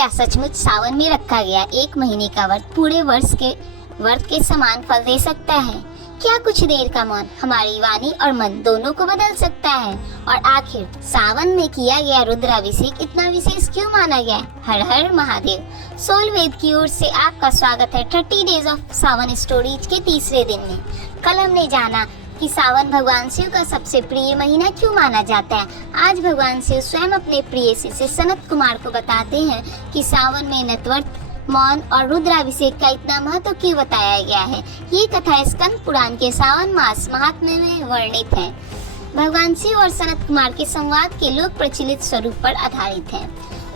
क्या सचमुच सावन में रखा गया 1 महीने का व्रत पूरे वर्ष के व्रत के समान फल दे सकता है? क्या कुछ देर का मौन हमारी वाणी और मन दोनों को बदल सकता है? और आखिर सावन में किया गया रुद्राभिषेक इतना विशेष क्यों माना गया? हर हर महादेव। सोल वेद की ओर से आपका स्वागत है 30 डेज ऑफ सावन स्टोरीज के तीसरे दिन में। कल हमने जाना कि सावन भगवान शिव का सबसे प्रिय महीना क्यों माना जाता है। आज भगवान शिव स्वयं अपने प्रिय शिष्य सनत कुमार को बताते हैं कि सावन में नटव्रत, मौन और रुद्राभिषेक का इतना महत्व क्यों बताया गया है। ये कथा स्कंद पुराण के सावन मास महात्म्य में वर्णित है। भगवान शिव और सनत कुमार के संवाद के लोक प्रचलित स्वरूप पर आधारित है।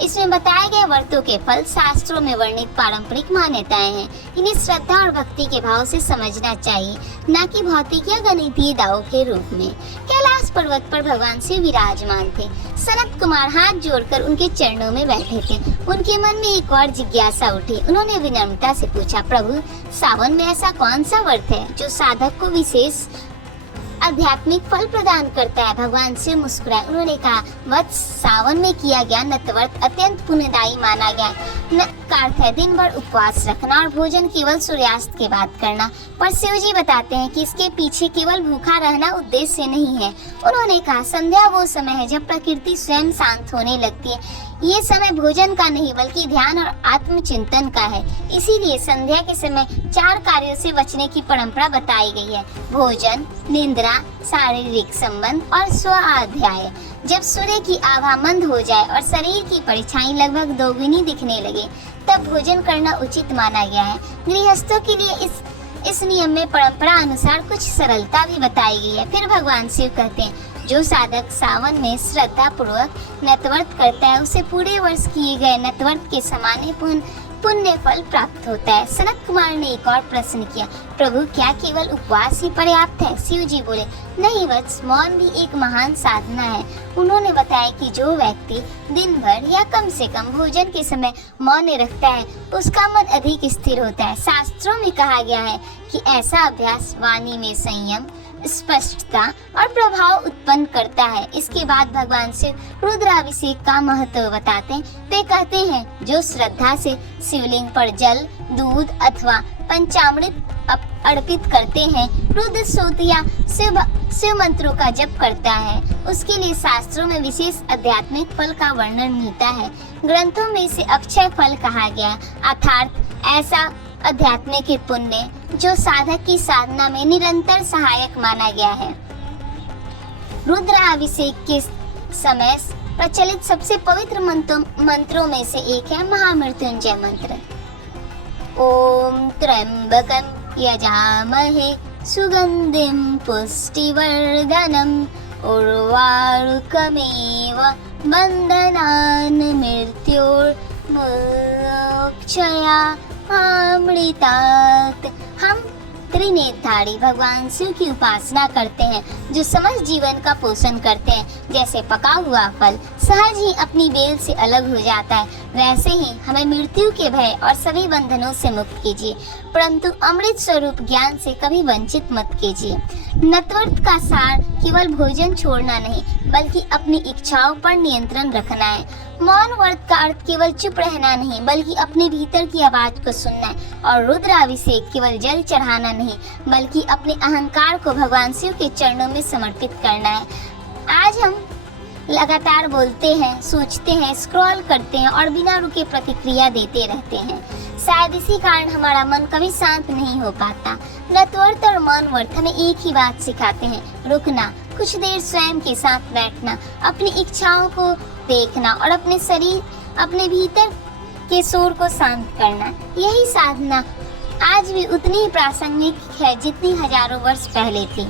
इसमें बताए गए व्रतों के फल शास्त्रों में वर्णित पारंपरिक मान्यताएं हैं। इन्हें श्रद्धा और भक्ति के भाव से समझना चाहिए, न कि भौतिक या गणितीय दावों के रूप में। कैलाश पर्वत पर भगवान शिव विराजमान थे। सनत कुमार हाथ जोड़कर उनके चरणों में बैठे थे। उनके मन में एक और जिज्ञासा उठी। उन्होंने विनम्रता से पूछा, प्रभु, सावन में ऐसा कौन सा व्रत है जो साधक को विशेष आध्यात्मिक फल प्रदान करता है? भगवान शिव मुस्कुराए। उन्होंने कहा, वत्स, सावन में किया गया नटव्रत अत्यंत पुण्यदायी माना गया। का अर्थ है दिन भर उपवास रखना और भोजन केवल सूर्यास्त के बाद करना। पर शिव जी बताते हैं कि इसके पीछे केवल भूखा रहना उद्देश्य नहीं है। उन्होंने कहा, संध्या वो समय है जब प्रकृति स्वयं शांत होने लगती है। ये समय भोजन का नहीं बल्कि ध्यान और आत्मचिंतन का है। इसीलिए संध्या के समय 4 कार्यों से बचने की परंपरा बताई गई है: भोजन, निद्रा, शारीरिक संबंध और स्व अध्याय। जब सूर्य की आभा मंद हो जाए और शरीर की परछाई लगभग दोगुनी दिखने लगे, तब भोजन करना उचित माना गया है। गृहस्थों के लिए इस नियम में परंपरा अनुसार कुछ सरलता भी बताई गई है। फिर भगवान शिव कहते हैं, जो साधक सावन में श्रद्धा पूर्वक नटव्रत करता है, उसे पूरे वर्ष किए गए नटव्रत के समान पुण्य फल प्राप्त होता है। सनत कुमार ने एक और प्रश्न किया, प्रभु, क्या केवल उपवास ही पर्याप्त है? शिव जी बोले, नहीं वत्स, मौन भी एक महान साधना है। उन्होंने बताया कि जो व्यक्ति दिन भर या कम से कम भोजन के समय मौन रखता है, उसका मन अधिक स्थिर होता है। शास्त्रों में कहा गया है कि ऐसा अभ्यास वाणी में संयम, स्पष्टता और प्रभाव उत्पन्न करता है। इसके बाद भगवान शिव रुद्राभिषेक का महत्व बताते हैं। वे कहते हैं, जो श्रद्धा से शिवलिंग पर जल, दूध अथवा पंचामृत अर्पित करते हैं, रुद्र स्तोत्र या शिव मंत्रों का जप करता है, उसके लिए शास्त्रों में विशेष आध्यात्मिक फल का वर्णन मिलता है। ग्रंथों में इसे अक्षय फल कहा गया, अर्थात ऐसा आध्यात्मिक पुण्य जो साधक की साधना में निरंतर सहायक माना गया है। रुद्राभिषेक के समय प्रचलित सबसे पवित्र मंत्रों में से एक है महामृत्युंजय मंत्र। ओम त्र्यंबकं यजामहे सुगंधिं पुष्टिवर्धनम् उर्वारुकमेव बन्धनान् मृत्योर्मोक्षया अमृतात्। हम त्रिनेत्रधारी भगवान शिव की उपासना करते हैं, जो समस्त जीवन का पोषण करते हैं। जैसे पका हुआ फल सहज ही अपनी बेल से अलग हो जाता है, वैसे ही हमें मृत्यु के भय और सभी बंधनों से मुक्त कीजिए, परंतु अमृत स्वरूप ज्ञान से कभी वंचित मत कीजिए। नटव्रत का सार केवल भोजन छोड़ना नहीं, बल्कि अपनी इच्छाओं पर नियंत्रण रखना है। मौन व्रत का अर्थ केवल चुप रहना नहीं, बल्कि अपने भीतर की आवाज को सुनना है। और रुद्राभिषेक केवल जल चढ़ाना नहीं, बल्कि अपने अहंकार को भगवान शिव के चरणों में समर्पित करना है। आज हम लगातार बोलते हैं, सोचते हैं, स्क्रॉल करते हैं और बिना रुके प्रतिक्रिया देते रहते हैं। शायद इसी कारण हमारा मन कभी शांत नहीं हो पाता। नटव्रत और मौन व्रत हमें एक ही बात सिखाते हैं, रुकना, कुछ देर स्वयं के साथ बैठना, अपनी इच्छाओं को देखना और अपने भीतर के शोर को शांत करना। यही साधना आज भी उतनी ही प्रासंगिक है जितनी हजारों वर्ष पहले थी।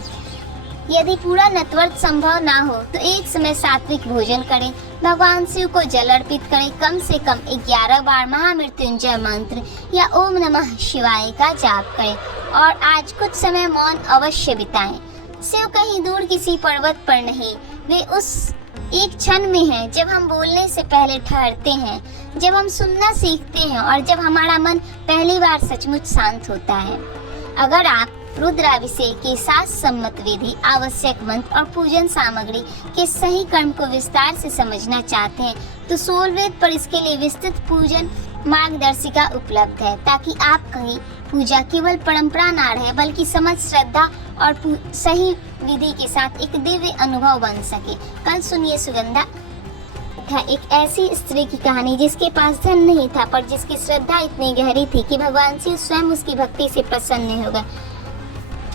यदि पूरा नटव्रत संभव ना हो तो एक समय सात्विक भोजन करें, भगवान शिव को जल अर्पित करें, कम से कम 11 बार महामृत्युंजय मंत्र या ओम नमः शिवाय का जाप करें और आज कुछ समय मौन अवश्य बिताएं। शिव कहीं दूर किसी पर्वत पर नहीं, वे उस एक क्षण में है जब हम बोलने से पहले ठहरते हैं, जब हम सुनना सीखते हैं और जब हमारा मन पहली बार सचमुच शांत होता है। अगर आप रुद्राभिषेक की शास्त्र सम्मत विधि, आवश्यक मंत्र और पूजन सामग्री के सही क्रम को विस्तार से समझना चाहते हैं तो सोलवेद पर इसके लिए विस्तृत पूजन मार्गदर्शिका उपलब्ध है, ताकि आपकी पूजा केवल परंपरा ना रहे बल्कि समझ, श्रद्धा और सही विधि के साथ एक दिव्य अनुभव बन सके। कल सुनिए सुगंधा था एक ऐसी स्त्री की कहानी जिसके पास धन नहीं था, पर जिसकी श्रद्धा इतनी गहरी थी कि भगवान शिव स्वयं उसकी भक्ति से प्रसन्न हो गए।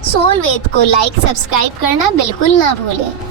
सोलवेद को लाइक, सब्सक्राइब करना बिल्कुल ना भूलें।